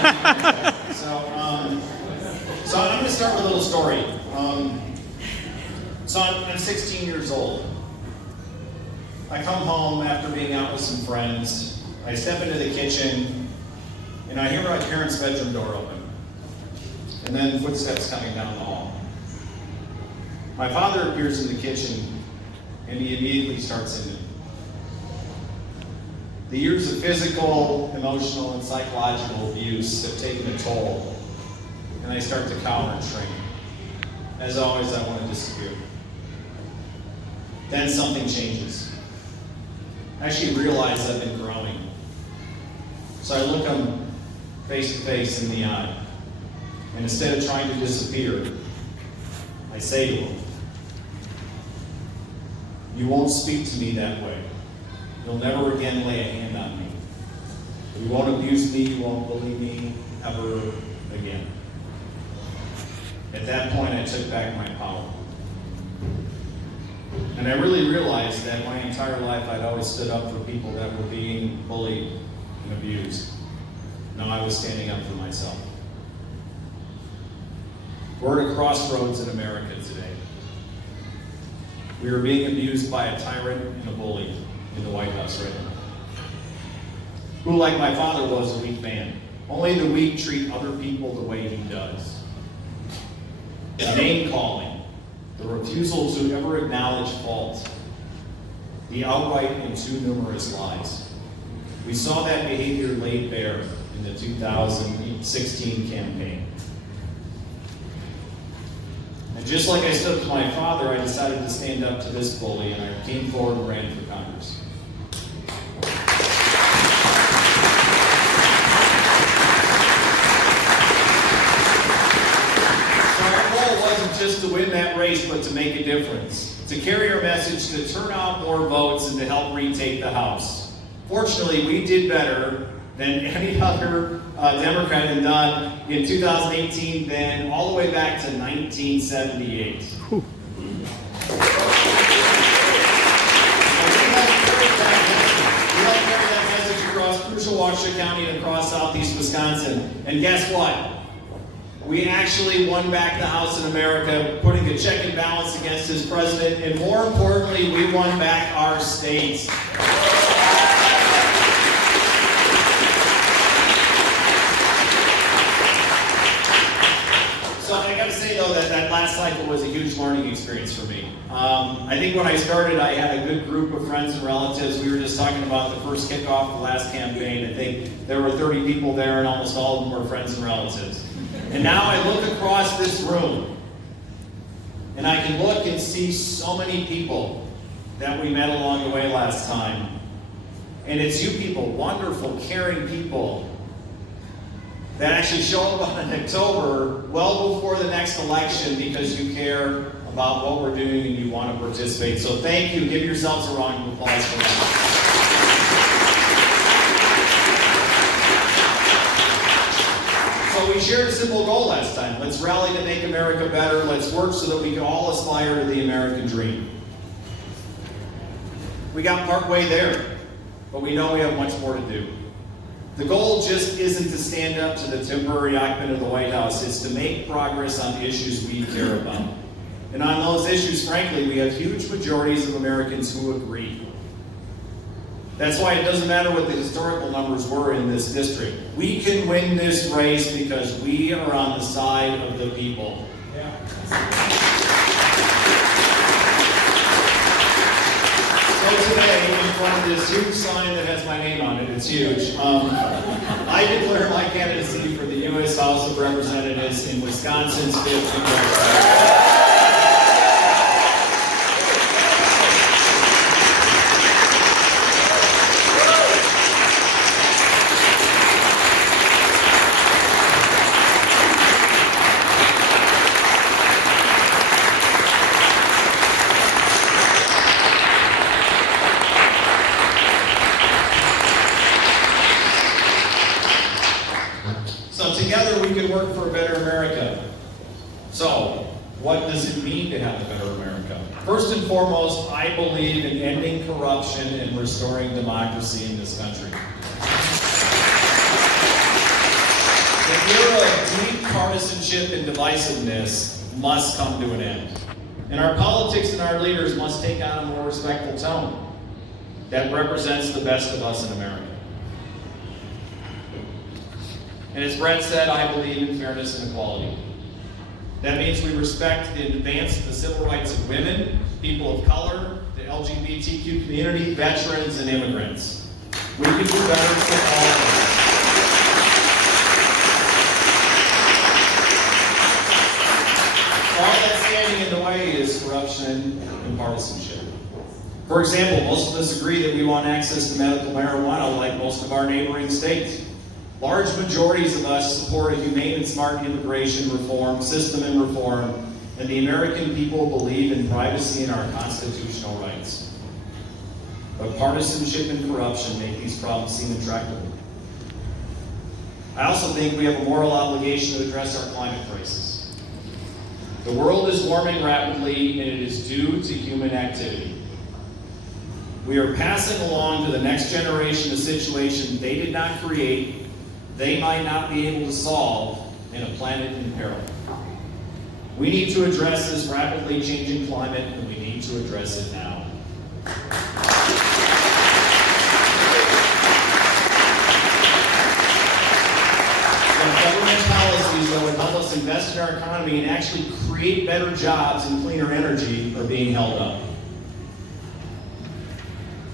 So I'm going to start with a little story. So I'm 16 years old. I come home after being out with some friends. I step into the kitchen, and I hear my parents' bedroom door open, and then footsteps coming down the hall. My father appears in the kitchen, and he immediately starts singing. The years of physical, emotional, and psychological abuse have taken a toll, and I start to cower and shrink. As always, I want to disappear. Then something changes. I actually realize I've been growing. So I look him face to face in the eye, and instead of trying to disappear, I say to him, "You won't speak to me that way. You'll never again lay a hand on me. You won't abuse me, you won't bully me ever again." At that point, I took back my power. And I really realized that my entire life I'd always stood up for people that were being bullied and abused. Now I was standing up for myself. We're at a crossroads in America today. We are being abused by a tyrant and a bully in the White House right now, who, like my father, was a weak man. Only the weak treat other people the way he does. The name-calling, the refusal to ever acknowledge fault, the outright and too numerous lies. We saw that behavior laid bare in the 2016 campaign. And just like I stood up to my father, I decided to stand up to this bully, and I came forward and ran for Congress. So our goal wasn't just to win that race, but to make a difference, to carry our message, to turn out more votes, and to help retake the House. Fortunately, we did better than any other Democrat had done in 2018 than all the way back to 1978. We helped carry that message across crucial Waukesha County and across southeast Wisconsin. And guess what? We actually won back the House in America, putting a check and balance against his president, and more importantly, we won back our states. So I got to say, though, that last cycle was a huge learning experience for me. I think when I started, I had a good group of friends and relatives. We were just talking about the first kickoff of the last campaign. I think there were 30 people there, and almost all of them were friends and relatives. And now I look across this room, and I can look and see so many people that we met along the way last time. And it's you people, wonderful, caring people, that actually show up in October, well before the next election, because you care about what we're doing and you want to participate. So thank you. Give yourselves a round of applause for that. So we shared a simple goal last time. Let's rally to make America better. Let's work so that we can all aspire to the American dream. We got partway there, but we know we have much more to do. The goal just isn't to stand up to the temporary occupant of the White House. It's to make progress on issues we care about. And on those issues, frankly, we have huge majorities of Americans who agree. That's why it doesn't matter what the historical numbers were in this district. We can win this race because we are on the side of the people. Yeah. So today, in front of this huge sign that has my name on it, it's huge, I declare my candidacy for the U.S. House of Representatives in Wisconsin's 5th Congressional. Together we can work for a better America. So, what does it mean to have a better America? First and foremost, I believe in ending corruption and restoring democracy in this country. partisanship and divisiveness must come to an end. And our politics and our leaders must take on a more respectful tone that represents the best of us in America. And as Brett said, I believe in fairness and equality. That means we respect and advance the civil rights of women, people of color, the LGBTQ community, veterans, and immigrants. We can do better for all of us. All that's standing in the way is corruption and partisanship. For example, most of us agree that we want access to medical marijuana like most of our neighboring states. Large majorities of us support a humane and smart immigration reform, system and reform, and the American people believe in privacy and our constitutional rights. But partisanship and corruption make these problems seem intractable. I also think we have a moral obligation to address our climate crisis. The world is warming rapidly, and it is due to human activity. We are passing along to the next generation a situation they did not create, they might not be able to solve, in a planet in peril. We need to address this rapidly changing climate, and we need to address it now. Government policies that would help us invest in our economy and actually create better jobs and cleaner energy are being held up.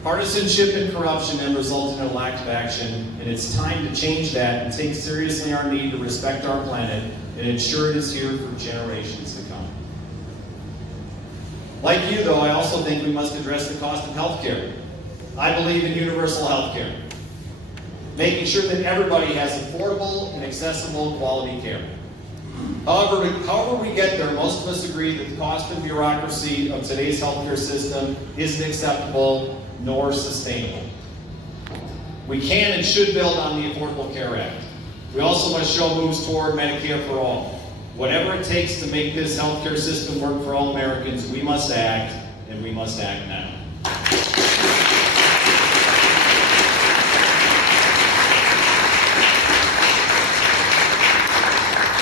Partisanship and corruption have resulted in a lack of action, and it's time to change that and take seriously our need to respect our planet and ensure it is here for generations to come. Like you, though, I also think we must address the cost of health care. I believe in universal health care, making sure that everybody has affordable and accessible quality care. However we get there, most of us agree that the cost and bureaucracy of today's healthcare system isn't acceptable nor sustainable. We can and should build on the Affordable Care Act. We also must show moves toward Medicare for all. Whatever it takes to make this healthcare system work for all Americans, we must act, and we must act now.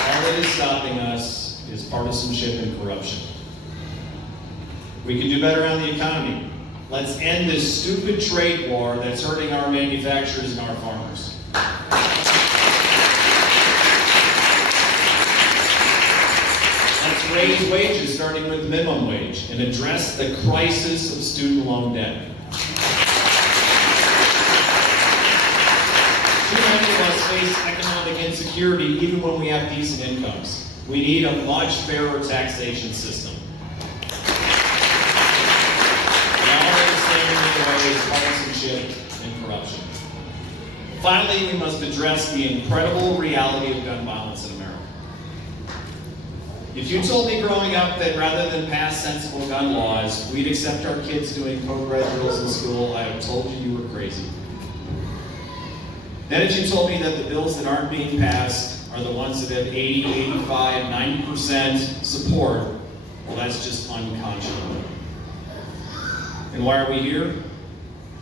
All that is stopping us is partisanship and corruption. We can do better on the economy. Let's end this stupid trade war that's hurting our manufacturers and our farmers. Let's raise wages, starting with the minimum wage, and address the crisis of student loan debt. Too many of us face economic insecurity even when we have decent incomes. We need a much fairer taxation system. Partisanship and corruption. Finally, we must address the incredible reality of gun violence in America. If you told me growing up that rather than pass sensible gun laws, we'd accept our kids doing code red drills in school, I have told you you were crazy. Then if you told me that the bills that aren't being passed are the ones that have 80, 85, 90% support, well, that's just unconscionable. And why are we here?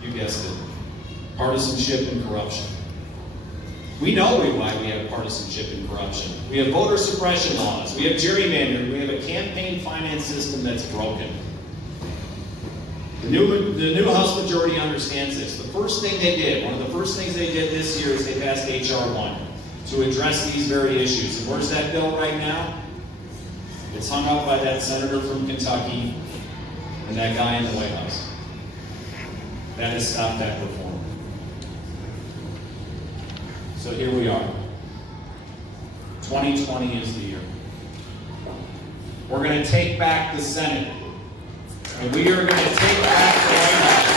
You guessed it. Partisanship and corruption. We know why we have partisanship and corruption. We have voter suppression laws. We have gerrymandering. We have a campaign finance system that's broken. The new House majority understands this. The first thing they did, one of the first things they did this year is they passed H.R. 1 to address these very issues. And where's that bill right now? It's hung up by that senator from Kentucky and that guy in the White House. That has stopped that reform. So here we are. 2020 is the year. We're going to take back the Senate. And we are going to take back the White House.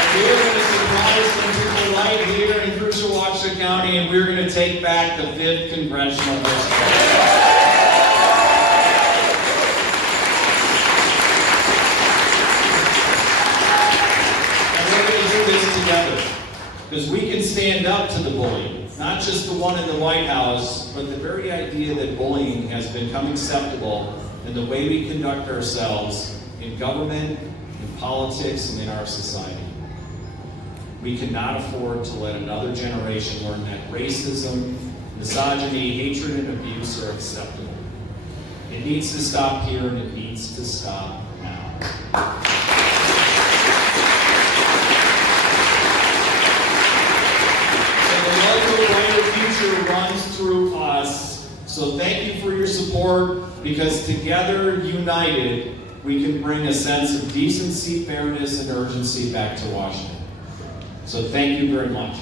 And we are going to surprise some people right here in crucial Waukesha County, and we're going to take back the 5th Congressional District. Because we can stand up to the bully, not just the one in the White House, but the very idea that bullying has become acceptable in the way we conduct ourselves in government, in politics, and in our society. We cannot afford to let another generation learn that racism, misogyny, hatred, and abuse are acceptable. It needs to stop here, and it needs to stop now. So the light of a brighter future runs through us. So thank you for your support, because together, united, we can bring a sense of decency, fairness, and urgency back to Washington. So thank you very much.